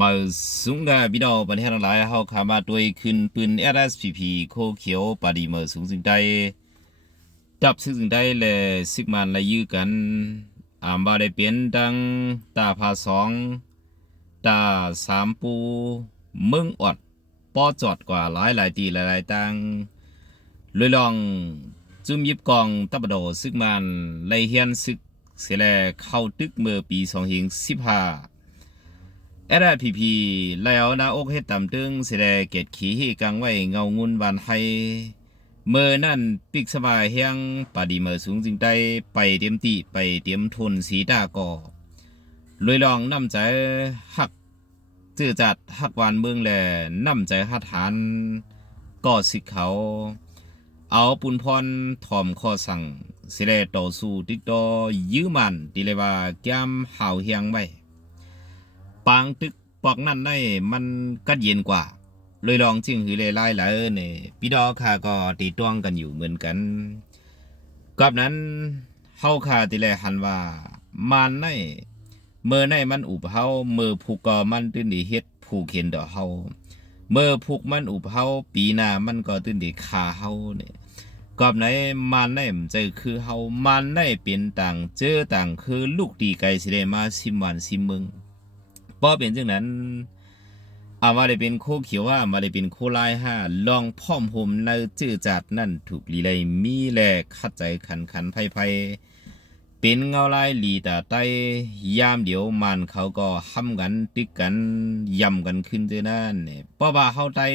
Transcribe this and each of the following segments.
มาสูงกาพี่น้องประเทศทั้งหลายเฮาขามาด้วยขึ้นปืน SSPP โคเขียวปาดีเมอสูงสึงได้ดับซึ่งสึงได้และซึกมันและยื้อกันอามบาได้เปลี่ยนดังตาพาสองตาสามปูมืองอดปอจอดกว่าหลายหลายตีหลายหลายตังเลยลองจุ่มยิบกองตับโดซึกมันไลเฮียนซึกเสียแลเข้าตึกเมื่อปี2015 แอดพีพีแล้วนาอกเฮ็ดตำตึงเสดเกตขี้ให้กังไว้เงางุนบานให้เมื่อนั่นปิกสบายเฮียงปาดีเมื่อสูงจึงได้ไปเตรียมติไปเตรียมทุนสีดาก่อลอยลองน้ำใจหักจื้อจัดหักวานเมืองแลน้ำใจหัดฐานก่อสิเขา เอาปุนพรถอมข้อสั่งสิได้ต่อสู้ติดต่อยื้อมันติเลยว่าแก้มหาวเฮียงไว้ ปางตึกปอกนั่นได้มันกัดเย็นกว่า เลยลองจิงหือเลยไล่ละเออเนี่ยพี่ดอกค่ะก็ตีต้วงกันอยู่เหมือนกันกับนั้นเฮาค่ะติแลหันว่า มันในเมื่อในมันอุบเฮาเมื่อผูกกอมันตื้นดีเฮ็ดผูกเข็นดอกเฮาเมื่อผูกมันอุบเฮาปีหน้ามันก็ตื้นดีคาเฮาเนี่ยกับไหนมันในมันใจคือเฮามันในเป็นต่างเจอต่างคือลูกดีไกลสิได้มาสิมวันสิมเมือง พอเป็นจังนั้นอามาได้เป็นโคเขียวว่ามาได้เป็นโคลายห้าลองพ่อมผมในจื้อจัดนั่นถูกลีไลมีแลคัดใจขันขันไพ่ไพ่เป็นเงาลายลีตาใต้ยามเดียวมันเขาก็ห้ำกันติกกันยำกันขึ้นเจอนั่นเนี่ยเพราะว่าเข้าใต้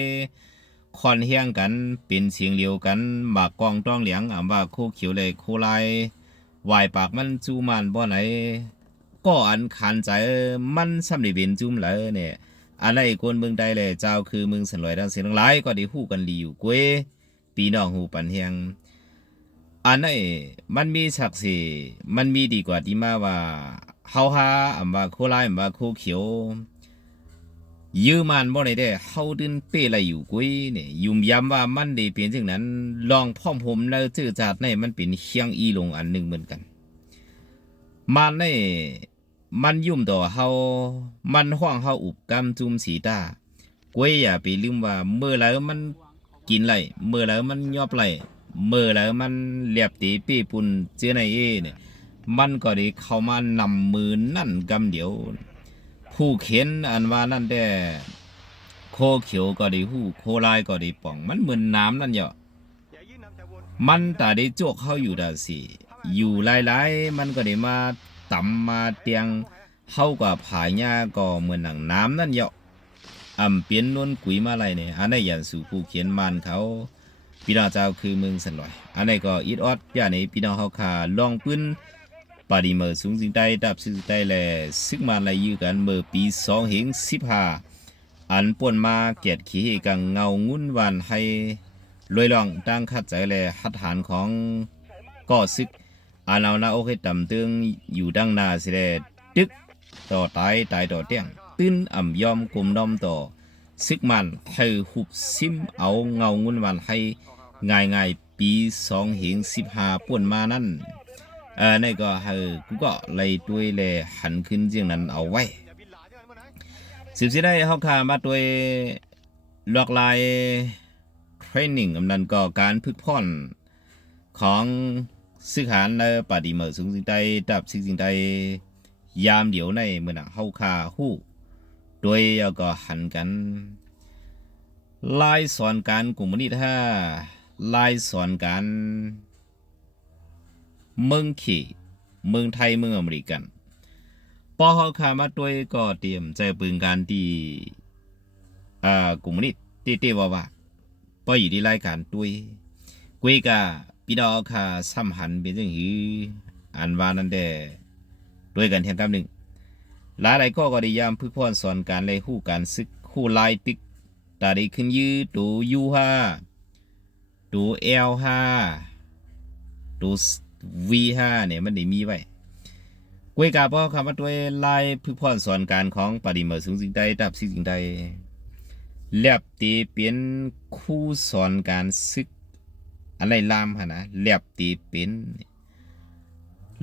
คอนเฮียงกันเป็นเสียงเดียวกันหมากกองต้องเหลียงอ่าว่าโคเขียวเลยโคลายวายปากมันจูมันบ่ไหน ก็อันขันใจมันสำเร็จเป็นจุ่มเลยเนี่ยอะไรกวนเมืองใดเลยเจ้าคือเมืองสันลอยดังเสียงหลายก็ได้ฮู้กันดีอยู่กวยปีน้องฮู้ปันเฮียงอันนั้นมันมีศักดิ์ศรีมันมีดีกว่าที่มาว่าเฮาหาอำว่าโคลายอำว่าโคเขียวยืมมันบ่ได้ได้เฮาดึนเป้อะไรอยู่กวยเนี่ยยุ่มย้ำว่ามันได้เป็นจังนั้น ลองพร้อมผมแล้วจื้อจาดในมันเป็นเคียงอีลงอันหนึ่งเหมือนกัน มันนี่ มันยุ่มต่อเฮามันห่วงเฮาอุบกำจุมสีตากวยอย่าไปลืมว่าเมื่อแล้วมันกินไหลเมื่อแล้วมันยอบไหลเมื่อแล้วมันเลียบตีปีปุ่นเจอในเอเนี่ยมันก็ได้เข้ามานำมือนั่นกำเดียว ผู้เข็นอันว่านั่นแต่โคเขียวก็ได้หู้โคลายก็ได้ป่อง มันเหมือนน้ำนั่นเหรอมันตาได้จวกเข้าอยู่ดาสิอยู่หลายๆมันก็ได้มา ต่ำมาเตียงเข้ากับผายหญ้าก็เหมือนหนังน้ำนั่นเยาะอ่ำเปลี่ยนนวลกุยมาอะไรเนี่ยอันนี้อย่างสู่ผู้เขียนมันเขาพี่น้องเจ้าคือเมืองสันลอยอันนี้ก็อีดออดอย่านี้พี่น้องเขาขาลองปืนปาดีเมอสูงสิงใต้ดับสิงใต้แลซึกมาลายยื้อกันเมื่อปีสองเฮงสิบห้าอันป่วนมาเกียรติขี้กังเงางุ่นวานให้ลอยลองตั้งคัดใจแลหัดฐานของก่อซึก อานานาโอเคต่ำตึงอยู่ดังนาสิแลตึกต่อตายตายต่อเตียงตื้นอ่ำยอมกลมดอมต่อซึกมันให้หุบซิมเอาเงางุนวันให้ง่ายง่ายปีสองเหงสิบห้าป่วนมานั่นเออนี่ก็ให้กูก็เลยด้วยแลหันขึ้นเจียงนั้นเอาไว้สิบสิได้เฮาคามาด้วยหลอกหลายเทรนนิ่งกำนันก็การฝึกพ่อนของ ซื้อหารในปาดีเมอสูงสิงใดดับสิ่งสิงใดยามเดียวในเมื่อหนังเฮาคาฮู้โดยแล้วก็หันกันลายสอนการกลุ่มนี้ถ้าลายสอนการเมืองขี่เมืองไทยเมืองอเมริกันพอเฮาคามาด้วยก็เตรียมใจปืนการที่อ่ากลุ่มนี้ที่ที่ว่าว่าพออยู่ที่รายการด้วยกุยกา พี่น้องค่ะซ้ำหันเป็นจังหืออันว่านั่นแด่ด้วยกันเทียงกับหนึ่งหลายหลายก็ก็ได้ยามพึกพรสอนการเลยคู่การซึกคู่ลายตึกตาได้ขึ้นยือตูยูห้าตูเอลห้าตูวีห้าเนี่ยมันได้มีไว้กวยกาพ่อคำว่าตัวยลายพึกพรสอนการของปฏิมาสูงสิ่งใดดับสิ่งใดเลียบตีเปลี่ยนคู่สอนการซึก อะไรลามหะนะเลียบตีเป็น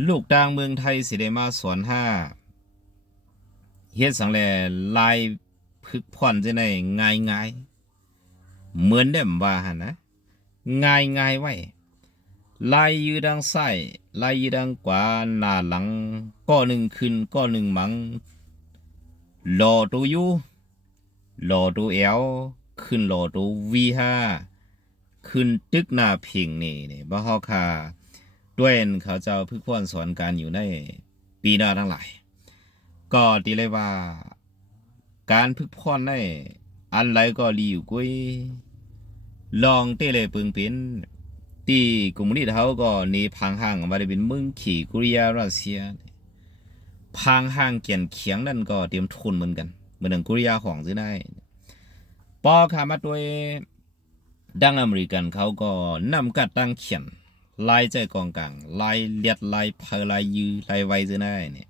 ลูกต่างเมืองไทยสิได้มาสอนห้าเฮ็ดสังแลลายพึกพ่อนจะได้ง่ายง่ายเหมือนเดิมว่าหั่นะง่ายง่ายไว้ล่ยืดังไส้ล่ยืดังกว่าหน้าหลังก็หนึ่งขึ้นก็หนึ่งมังรอตัวยู่อตัวเอวขึ้นรอตัววีห้า ขึ้นตึกหน้าพิงนี่นี่บ่ฮอคาด้วยเขาเจ้าพึกพ่อนสอนการอยู่ในปีหน้าทั้งหลาย ก็ดีเลยว่า การพึกพรได้อันไรก็รีอยู่กุ้ยลองเตเลยปึงเป็นตีกลุ่มนี้เขาก็หนีพังห่างมาได้เป็นมึงขี่กุริยารัสเซียพังห่างเกียนเขียงนั่นก็เตรียมทุนเหมือนกัน เหมือนหนังกุริยาของซื้อได้ปอขามาด้วย ดังอเมริกันเขาก็นำกัดตั้งเขียนลายใจกองกลางลายเลียดลายเพลลายยือลายไวซื้อได้เนี่ย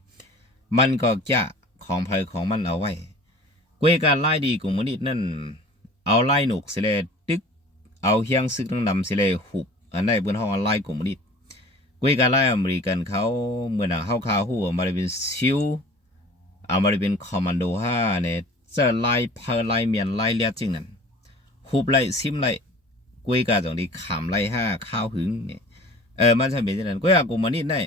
มันก็จะของภัยของมันเอาไว้กวยการไล่ดีกลุ่มนิดนั่นเอาไล่หนุกสิเลตึกเอาเฮียงซึกตั้งนำสิเลหุบอันได้เปื้นห้องไล่กลุ่มมนิดกวยการไล่อเมริกันเขาเมื่อหนังเข้าคาหูมาได้เป็นซิวเอามาได้เป็นคอมมานโดห้าเนี่ยจะไล่เพอไล่เมียนไล่เลียดจริงนั่นหุบไล่ซิมไล่ กวยการตรงนี้ขำไล่ห้าข้าวหึงเนี่ยเออมันจะเป็นอย่างนั้นกวยกลุ่มมนิดได้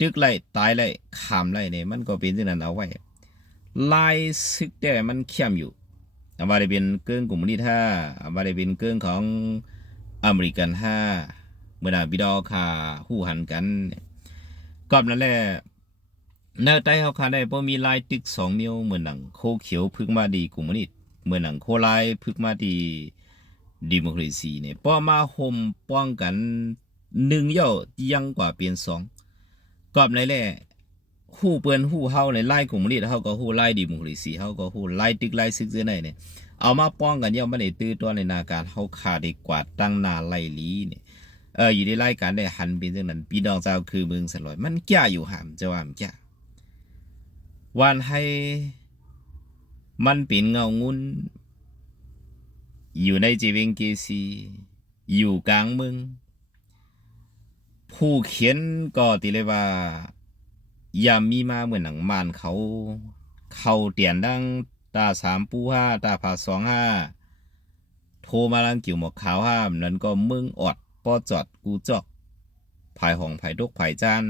ตึกไล่ตายไล่ขามไล่เนี่ยมันก็เป็นที่นั้นเอาไว้ไล่ซึกแต่มันเข้มอยู่อามาได้เป็นเกิงกลุ่มนี้ท่าอามาได้เป็นเกิงของอเมริกันห้าเมื่อนาบิดอคาหู้หันกันกอบนั่นแหละแนวใต้เขาคาได้พอมีลายตึกสองนิ้วเหมือนหนังโคเขียวพึกมาดีกลุ่มนี้เหมือนหนังโคลายพึกมาดี ดิโมคราซีเนี่ยพอมาห่มป้องกันหนึ่งเย่ายังกว่าเปลี่ยนสองกอบในแหละฮู้เปิ้นฮู้เฮาในไล่กลุ่มนี้เฮาก็ฮู้ไล่ดิโมคราซีเฮาก็ฮู้ไล่ตึกไล่ซึกซื่อไหนเนี่ยเอามาป้องกันย่อมบ่ได้ตื้อตัวในนาการเฮาขาดดีกว่าตั้งนาไล่ลีเนี่ยเอออยู่ในรายการได้หันเป็นจังนั้นพี่น้องเจ้าคือเมืองสลอย มันแก่อยู่หามจะว่ามันแก่วันให้มันเป็นเงางุน อยู่ในจีเวงเกซีอยู่กลางเมืองผู้เขียนก็ติเลยว่า ยามมีมาเหมือนหนังมานเขา เขาเตียนดังตาสามปูห้าตาผาสองห้าโทรมาลังกิ่วหมอกขาวห้ามนั้นก็มึงอดป้อจอดกูจอกภายห้องภายดกภายจาน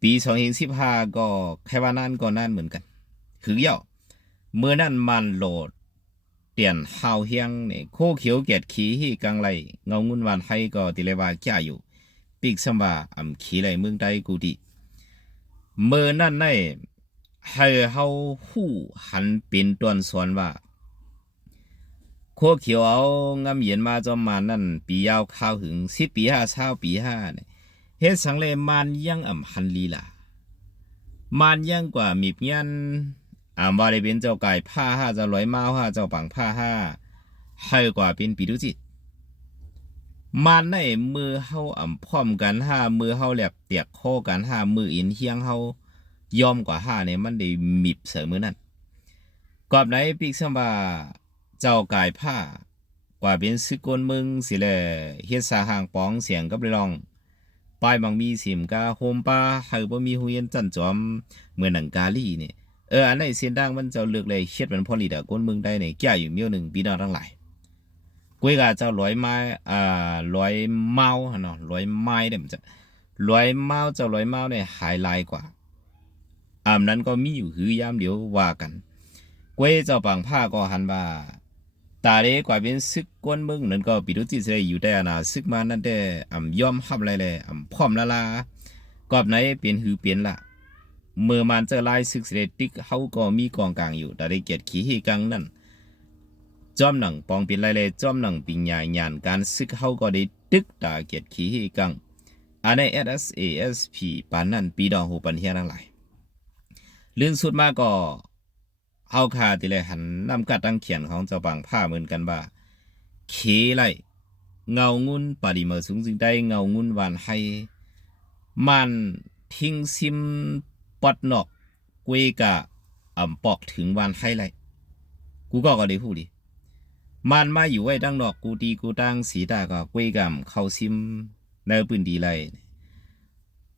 ปีสองเสิบห้าก็แค่ว่านั่นก็นั่นเหมือนกัน คือเย่าเมื่อนั่นมันโหลด เตียนฮาวเฮียงเนี่ยโคเขียวเกียดขี้ที่กังไรเงางุนวันให้ก็ติเลว่าแก่อยู่ปีกสมบาอ่ำขี้ไรเมืองใดกูดีเมื่อนั่นในให้เฮาฮู้หันเป็นตวนสอนว่าโคเขียวเอางำเย็นมาจอมมานั่นปียาวข้าวหึงสิปีห้าช้าปีห้าเนี่ยเฮ็ดสังเลมันยังอ่ำหันลีล่ะมันยังกว่ามีเพียน อ่ำว่าได้เป็นเจ้าไก่ผ้าห้าเจ้าลอยเมาห้าเจ้าปังผ้าห้าให้กว่าเป็นปีดุจิตมันในมือเฮาอ่ำพร้อมกันห้ามือเฮาแหลบเตียกโคกันห้ามืออินเฮียงเฮายอมกว่าห้าเนี่ยมันได้มิบเสมือนั่นกอบไหนปีกซัมบาเจ้ากายผ้ากว่าเป็นซึกกนมึงสิแลเฮ็ดสาหางป้องเสียงกับเลยลองปายบางมีสิมกาโฮมป้าให้บ่มีหูเย็นจันจอมเหมือนหนังกาลีเนี่ย เอออันไหนเสียงดังมันจ้าเลือกเลยเฮ็ดมันพอลีดากนมึงได้เนี่ยแก่อยู่เมียวหนึ่งปีน้องทั้งหลายกวยกาเจ้าร้อยไม้อ่าร้อยเมาหั่นเนาะร้อยไม้เด้มันจะร้อยเมาเจ้าร้อยเมาเนี่ยหายลายกว่าอานั้นก็มีอยู่หือยามเดียวว่ากันกวยเจ้าปังผ้าก็หันว่าตาเด้กว่าเป็นซึกกวนมึงนั่นก็ปิดุจิตเสยอยู่ได้นะซึกมานั่นแต่อ่ำยอมฮับอะไรเลยอ่ำพร้อมละลากอบไหนเปลี่ยนหือเปลี่ยนละ เมื่อมันเจอลายซึกเสติกเฮาก็มีกองกลางอยู่แต่ได้เกียรติขี้ฮีกังนั่นจอมหนังปองปินไรเลจอมหนังปิญญาญาณการซึกเฮาก็ได้ตึกตาเกียรติขี้ฮีกังอันใน SSASP ปานนั้นปีดองหูปันเฮียทั้งหลายลื่นสุดมากก็เฮาคาติเลยหันนำกัดตั้งเขียนของเจ้าปังผ้าเหมือนกันว่าเคไรเงางุนปาริเมอสูงจึงได้เงางุนหวานให้มันทิ้งซิม ปอดนอกกวยกะอ่ำปอกถึงวานให้ไรกูก็ก็ได้พูดดิมันมาอยู่ไว้ดังดอกกูตีกูตั้งสีตาก็กวยกำเข้าซิมในปืนดีไร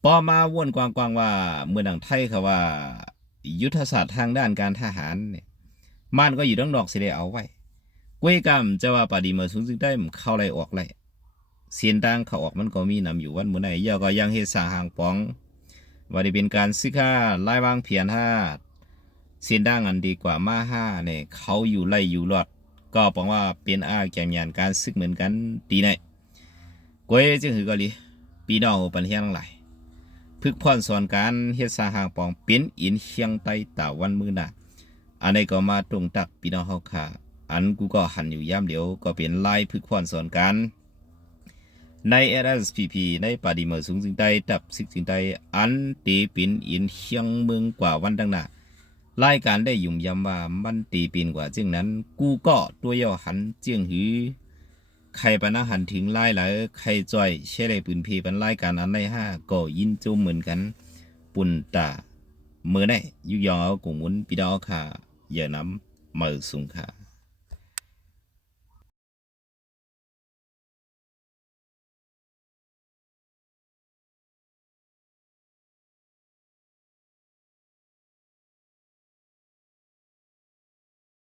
ปอมาว่นกวางๆว่าเมื่อดังไทยเขาว่า ยุทธศาสตร์ทางด้านการทหารเนี่ยมันก็อยู่ด้านนอกสิได้เอาไว้กล้วยกำจะว่าปาดีมื่อสูงจึงได้มเข้าไรออกไรเสียนดังเขาออกมันก็มีนำอยู่วันมื้อไหนย่อก็ยังเฮ็ดสร้างหางปอง ว่าได้เป็นการซื้อค่าไล่วางเพียนห้าเสียนดังอันดีกว่ามาห้าเนี่ยเขาอยู่ไล่อยู่รอด ก็ปองว่าเป็นอาแกมยานการซึกเหมือนกันดีในกวยจึงหือกะลีปีน้องปันเฮียงหลายพึกพรสอนการเฮ็ดสาหางปองเป็นอินเฮียงไตตาวันมือหน้าอันนี้ก็มาตรงตักพี่น้องเฮาค่ะ อันกูก็หันอยู่ยามเดียวก็เป็นไลายพึกพรสอนการ ใน RSPP ในปาดีเมอร์สูงจึงได้ดับสิกจึงได้อันตีปินอินเฮียงเมืองกว่าวันดังหน้ารายการได้ยุ่มยำว่ามันตีปินกว่าจึงนั้น กูก็ตัวย่อหันเจียงหือใครปะนะหันถึงไล่หลายใครจ่อยเช่เลยปืนพีเปันไล่การอันในห้าก็ยินจุมเหมือนกัน ปุ่นตาเมื่อได้ยุยองเอากงมุนปีดาวค่ะอย่านำมือสูงค่ะ